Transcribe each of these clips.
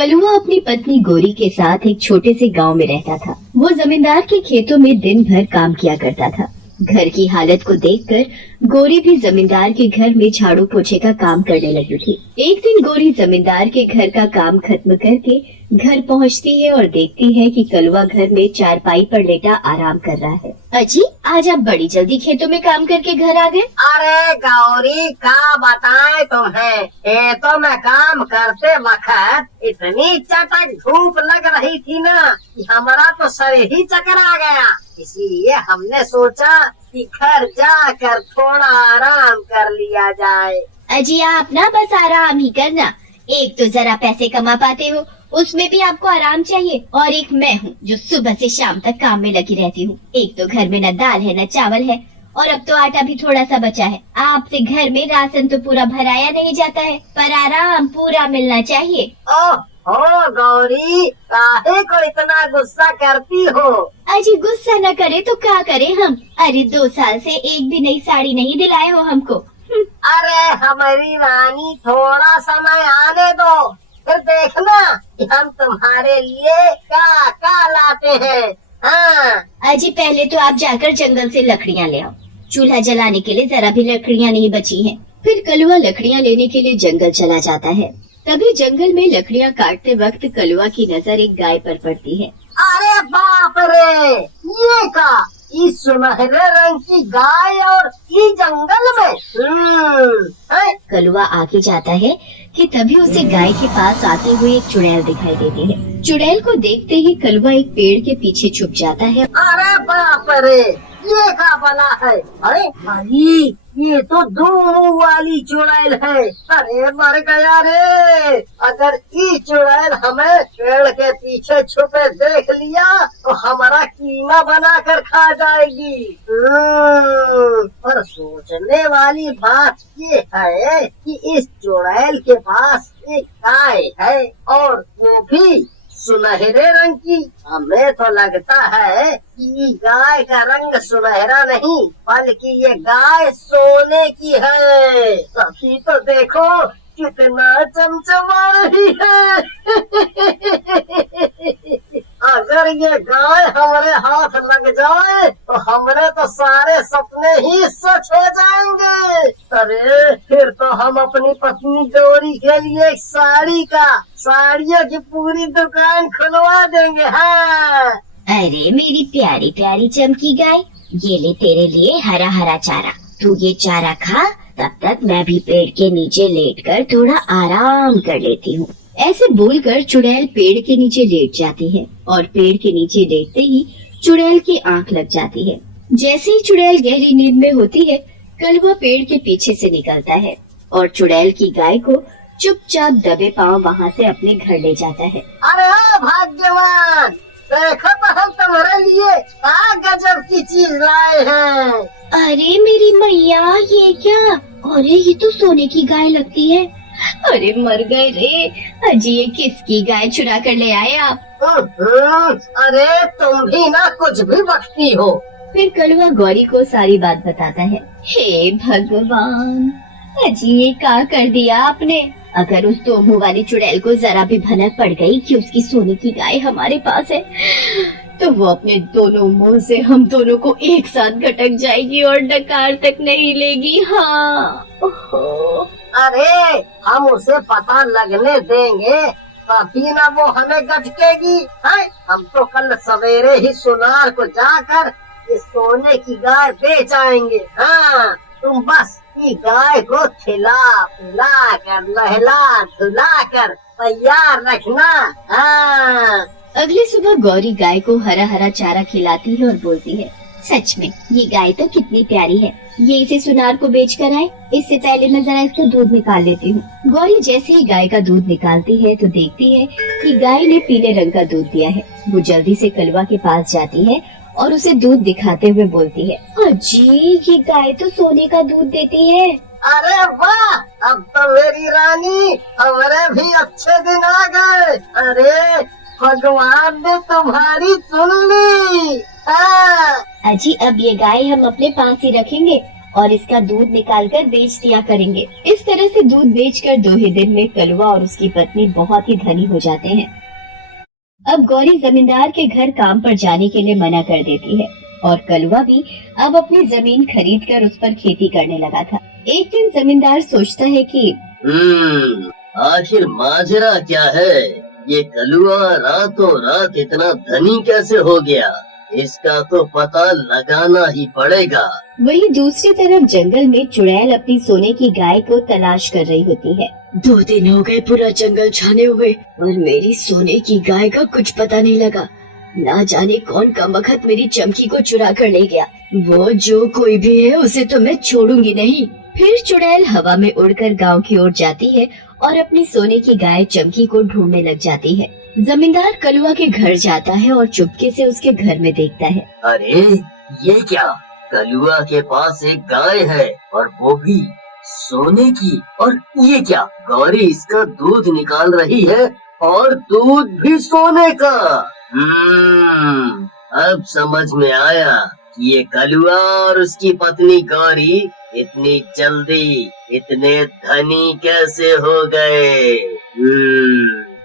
कलुआ अपनी पत्नी गोरी के साथ एक छोटे से गांव में रहता था। वो जमींदार के खेतों में दिन भर काम किया करता था। घर की हालत को देखकर गोरी भी जमींदार के घर में झाड़ू पोछे का काम करने लगी थी। एक दिन गोरी जमींदार के घर का काम खत्म करके घर पहुंचती है और देखती है कि कलुआ घर में चारपाई पर लेटा आराम कर रहा है। अजी, आज आप बड़ी जल्दी खेतों में काम करके घर आ गए। अरे गौरी, क्या बताएं तुम्हें, खेतों में काम करते वक्त इतनी चटक धूप लग रही थी ना कि हमारा तो शरीर ही चकरा गया। इसीलिए हमने सोचा कि घर जाकर थोड़ा आराम कर लिया जाए। अजी, आप ना बस आराम ही करना। एक तो जरा पैसे कमा पाते हो, उसमें भी आपको आराम चाहिए। और एक मैं हूँ जो सुबह से शाम तक काम में लगी रहती हूँ। एक तो घर में न दाल है न चावल है, और अब तो आटा भी थोड़ा सा बचा है। आपसे घर में राशन तो पूरा भराया नहीं जाता है, पर आराम पूरा मिलना चाहिए। ओ गौरी, काहे को इतना गुस्सा करती हो? अजी, गुस्सा न करे तो क्या करे हम। अरे 2 साल से एक भी नई साड़ी नहीं दिलाए हो हमको। अरे हमारी रानी, थोड़ा समय आने दो, फिर देखना कि हम तुम्हारे लिए क्या क्या लाते हैं। हाँ। अजी, पहले तो आप जाकर जंगल से लकड़ियाँ ले आओ। चूल्हा जलाने के लिए जरा भी लकड़ियाँ नहीं बची हैं। फिर कलुआ लकड़ियाँ लेने के लिए जंगल चला जाता है। तभी जंगल में लकड़ियाँ काटते वक्त कलुआ की नजर एक गाय पर पड़ती है। अरे बाप रे, ये का इस सुनहरे रंग की गाय और ये जंगल में। कलुआ आगे जाता है कि तभी उसे गाय के पास आते हुए एक चुड़ैल दिखाई देती है। चुड़ैल को देखते ही कलुआ एक पेड़ के पीछे छुप जाता है। अरे बाप रे, ये क्या बना है? अरे भाई, ये तो 2 मुंह वाली चुड़ैल है। अरे मर गया रे। अगर ये चुड़ैल हमें पेड़ के पीछे छुपे देख लिया तो हमारा कीमा बनाकर खा जाएगी। पर सोचने वाली बात ये है कि इस चुड़ैल के पास एक गाय है, और वो भी सुनहरे रंग की। हमें तो लगता है कि गाय का रंग सुनहरा नहीं, बल्कि ये गाय सोने की है। तभी तो देखो कितना चमचमा रही है। अगर ये गाय हमारे हाथ लग जाए तो हमारे तो सारे सपने ही सच हो जाएंगे। अरे फिर तो हम अपनी पत्नी गौरी के लिए एक साड़ियों की पूरी दुकान खुलवा देंगे। हाँ। अरे मेरी प्यारी प्यारी चमकी गाय, ये ले तेरे लिए हरा हरा चारा। तू ये चारा खा, तब तक मैं भी पेड़ के नीचे लेटकर थोड़ा आराम कर लेती हूँ। ऐसे बोलकर चुड़ैल पेड़ के नीचे लेट जाती है, और पेड़ के नीचे लेटते ही चुड़ैल की आंख लग जाती है। जैसे ही चुड़ैल गहरी नींद में होती है, कलुआ पेड़ के पीछे से निकलता है और चुड़ैल की गाय को चुपचाप दबे पांव वहाँ से अपने घर ले जाता है। अरे भाग्यवान, देखो तो हम तुम्हारे लिए क्या गजब की चीज लाए हैं। अरे मेरी मैया, ये क्या? अरे ये तो सोने की गाय लगती है। अरे मर गए रे। अजी, ये किसकी गाय चुरा कर ले आए आप? अरे तुम भी ना कुछ भी बकती हो। फिर कलुआ गौरी को सारी बात बताता है। हे भगवान, अजी ये क्या कर दिया आपने? अगर उस 2 मुंह वाली चुड़ैल को जरा भी भनक पड़ गई कि उसकी सोने की गाय हमारे पास है, तो वो अपने दोनों मुंह से हम दोनों को एक साथ गटक जाएगी और डकार तक नहीं लेगी। हाँ। ओहो। अरे हम उसे पता लगने देंगे तभी ना वो हमें गटकेगी। हम तो कल सवेरे ही सुनार को जाकर ये सोने की गाय बेच आएंगे। हाँ, तुम बस ये गाय को खिला पिला कर, नहला धुला कर तैयार रखना। हाँ। अगली सुबह गौरी गाय को हरा हरा चारा खिलाती है और बोलती है, सच में ये गाय तो कितनी प्यारी है। ये इसे सुनार को बेच कर आए, इससे पहले मैं जरा इसका दूध निकाल लेती हूँ। गौरी जैसे ही गाय का दूध निकालती है तो देखती है कि गाय ने पीले रंग का दूध दिया है। वो जल्दी से कलुआ के पास जाती है और उसे दूध दिखाते हुए बोलती है, अजी ये गाय तो सोने का दूध देती है। अरे वाह, अब तो मेरी रानी, हमारे भी अच्छे दिन आ गए। अरे भगवान ने तुम्हारी सुन ली। अजी अब ये गाय हम अपने पास ही रखेंगे और इसका दूध निकालकर बेच दिया करेंगे। इस तरह से दूध बेचकर 2 ही दिन में कलुआ और उसकी पत्नी बहुत ही धनी हो जाते हैं। अब गौरी जमींदार के घर काम पर जाने के लिए मना कर देती है और कलुआ भी अब अपनी जमीन खरीद कर उस पर खेती करने लगा था। एक दिन जमींदार सोचता है कि आखिर माजरा क्या है? ये कलुआ रातों रात इतना धनी कैसे हो गया? इसका तो पता लगाना ही पड़ेगा। वही दूसरी तरफ जंगल में चुड़ैल अपनी सोने की गाय को तलाश कर रही होती है। 2 दिन हो गए पूरा जंगल छाने हुए और मेरी सोने की गाय का कुछ पता नहीं लगा। ना जाने कौन कमबख्त मेरी चमकी को चुरा कर ले गया। वो जो कोई भी है उसे तो मैं छोड़ूंगी नहीं। फिर चुड़ैल हवा में उड़कर गांव की ओर जाती है और अपनी सोने की गाय चमकी को ढूंढने लग जाती है। जमींदार कलुआ के घर जाता है और चुपके से उसके घर में देखता है। अरे ये क्या? कलुआ के पास एक गाय है और वो भी सोने की। और ये क्या? गौरी इसका दूध निकाल रही है और दूध भी सोने का। अब समझ में आया कि ये कलुआ और उसकी पत्नी गौरी इतनी जल्दी इतने धनी कैसे हो गए।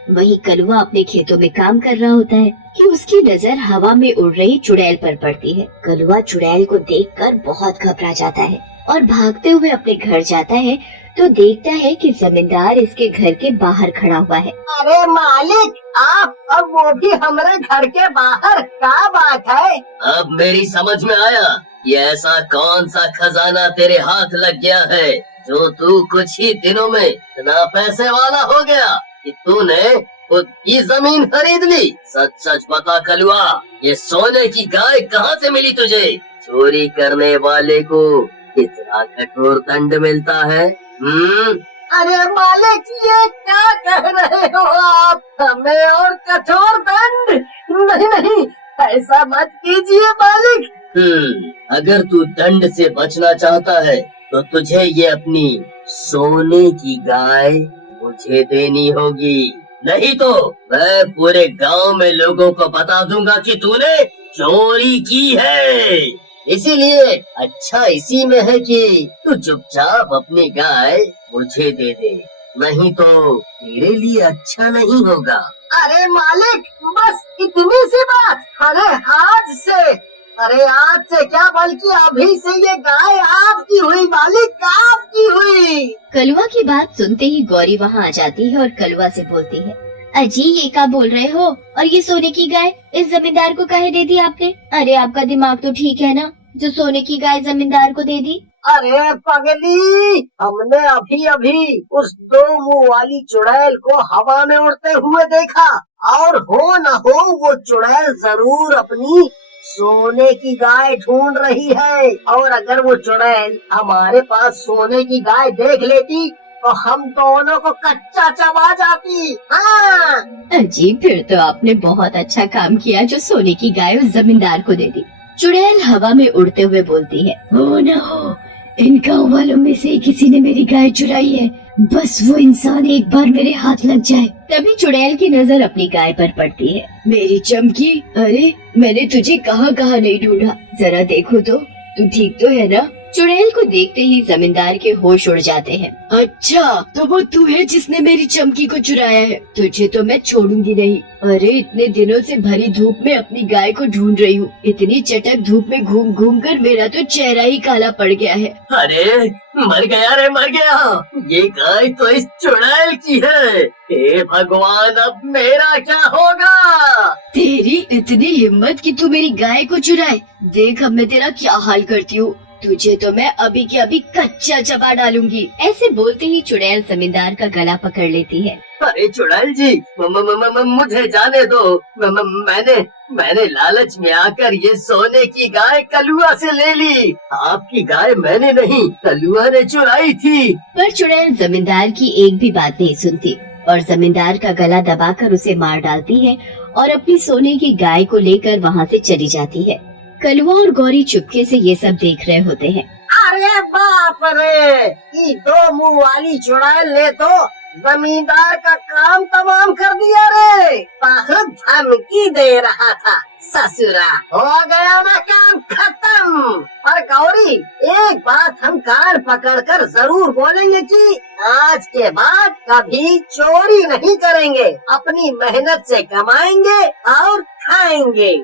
वही कलुआ अपने खेतों में काम कर रहा होता है कि उसकी नजर हवा में उड़ रही चुड़ैल पर पड़ती है। कलुआ चुड़ैल को देखकर बहुत घबरा जाता है और भागते हुए अपने घर जाता है तो देखता है कि जमींदार इसके घर के बाहर खड़ा हुआ है। अरे मालिक, आप अब वो भी हमारे घर के बाहर, क्या बात है? अब मेरी समझ में आया ये ऐसा कौन सा खजाना तेरे हाथ लग गया है जो तू कुछ ही दिनों में इतना पैसे वाला हो गया कि तूने खुद की जमीन खरीद ली। सच सच बता कलुआ, ये सोने की गाय कहाँ से मिली तुझे? चोरी करने वाले को कितना कठोर दंड मिलता है? अरे मालिक, ये क्या कह रहे हो आप? हमें और कठोर दंड? नहीं नहीं, ऐसा मत कीजिए मालिक। अगर तू दंड से बचना चाहता है तो तुझे ये अपनी सोने की गाय मुझे देनी होगी, नहीं तो मैं पूरे गांव में लोगों को बता दूंगा कि तूने चोरी की है। इसीलिए अच्छा इसी में है कि तू चुपचाप अपनी गाय मुझे दे दे, नहीं तो तेरे लिए अच्छा नहीं होगा। अरे मालिक, बस इतनी सी बात? अरे आज से क्या, बल्कि अभी से ये गाय आपकी हुई मालिक, आपकी हुई। कलुआ की बात सुनते ही गौरी वहाँ आ जाती है और कलुआ से बोलती है, अजी ये क्या बोल रहे हो? और ये सोने की गाय इस जमींदार को काहे दे दी आपने? अरे आपका दिमाग तो ठीक है ना, जो सोने की गाय जमींदार को दे दी? अरे पगली, हमने अभी अभी उस 2 मुंह वाली चुड़ैल को हवा में उड़ते हुए देखा, और हो न हो वो चुड़ैल जरूर अपनी सोने की गाय ढूंढ रही है। और अगर वो चुड़ैल हमारे पास सोने की गाय देख लेती तो हम दोनों को कच्चा चबा जाती। हाँ। अजी फिर तो आपने बहुत अच्छा काम किया जो सोने की गाय उस जमींदार को दे दी। चुड़ैल हवा में उड़ते हुए बोलती है, हो न हो इन गाँव वालों में से किसी ने मेरी गाय चुराई है, बस वो इंसान एक बार मेरे हाथ लग जाए। तभी चुड़ैल की नजर अपनी गाय पर पड़ती है। मेरी चमकी, अरे मैंने तुझे कहाँ कहाँ नहीं ढूंढा, जरा देखो तो तू ठीक तो है ना? चुड़ैल को देखते ही जमींदार के होश उड़ जाते हैं। अच्छा तो वो तू है जिसने मेरी चमकी को चुराया है, तुझे तो मैं छोड़ूंगी नहीं। अरे इतने दिनों से भरी धूप में अपनी गाय को ढूंढ रही हूँ, इतनी चटक धूप में घूम घूम कर मेरा तो चेहरा ही काला पड़ गया है। अरे मर गया रे, मर गया। ये गाय तो इस चुड़ैल की है। हे भगवान, अब मेरा क्या होगा? तेरी इतनी हिम्मत कि तू मेरी गाय को चुराए, देख अब मैं तेरा क्या हाल करती हूँ, तुझे तो मैं अभी के अभी कच्चा चबा डालूंगी। ऐसे बोलते ही चुड़ैल जमींदार का गला पकड़ लेती है। अरे चुड़ैल जी, मुझे जाने दो। मैंने लालच में आकर ये सोने की गाय कलुआ से ले ली। आपकी गाय मैंने नहीं, कलुआ ने चुराई थी। पर चुड़ैल जमींदार की एक भी बात नहीं सुनती और जमींदार का गला दबाकर उसे मार डालती है और अपनी सोने की गाय को लेकर वहाँ से चली जाती है। कलुआ और गौरी चुपके से ये सब देख रहे होते हैं। अरे बाप रे, ये 2 मुंह वाली चुड़ैल ने तो जमींदार का काम तमाम कर दिया रे। बहुत धमकी दे रहा था। ससुरा हो गया ना काम खत्म। और गौरी, एक बात हम कान पकड़कर जरूर बोलेंगे कि आज के बाद कभी चोरी नहीं करेंगे, अपनी मेहनत से कमाएंगे और खाएंगे।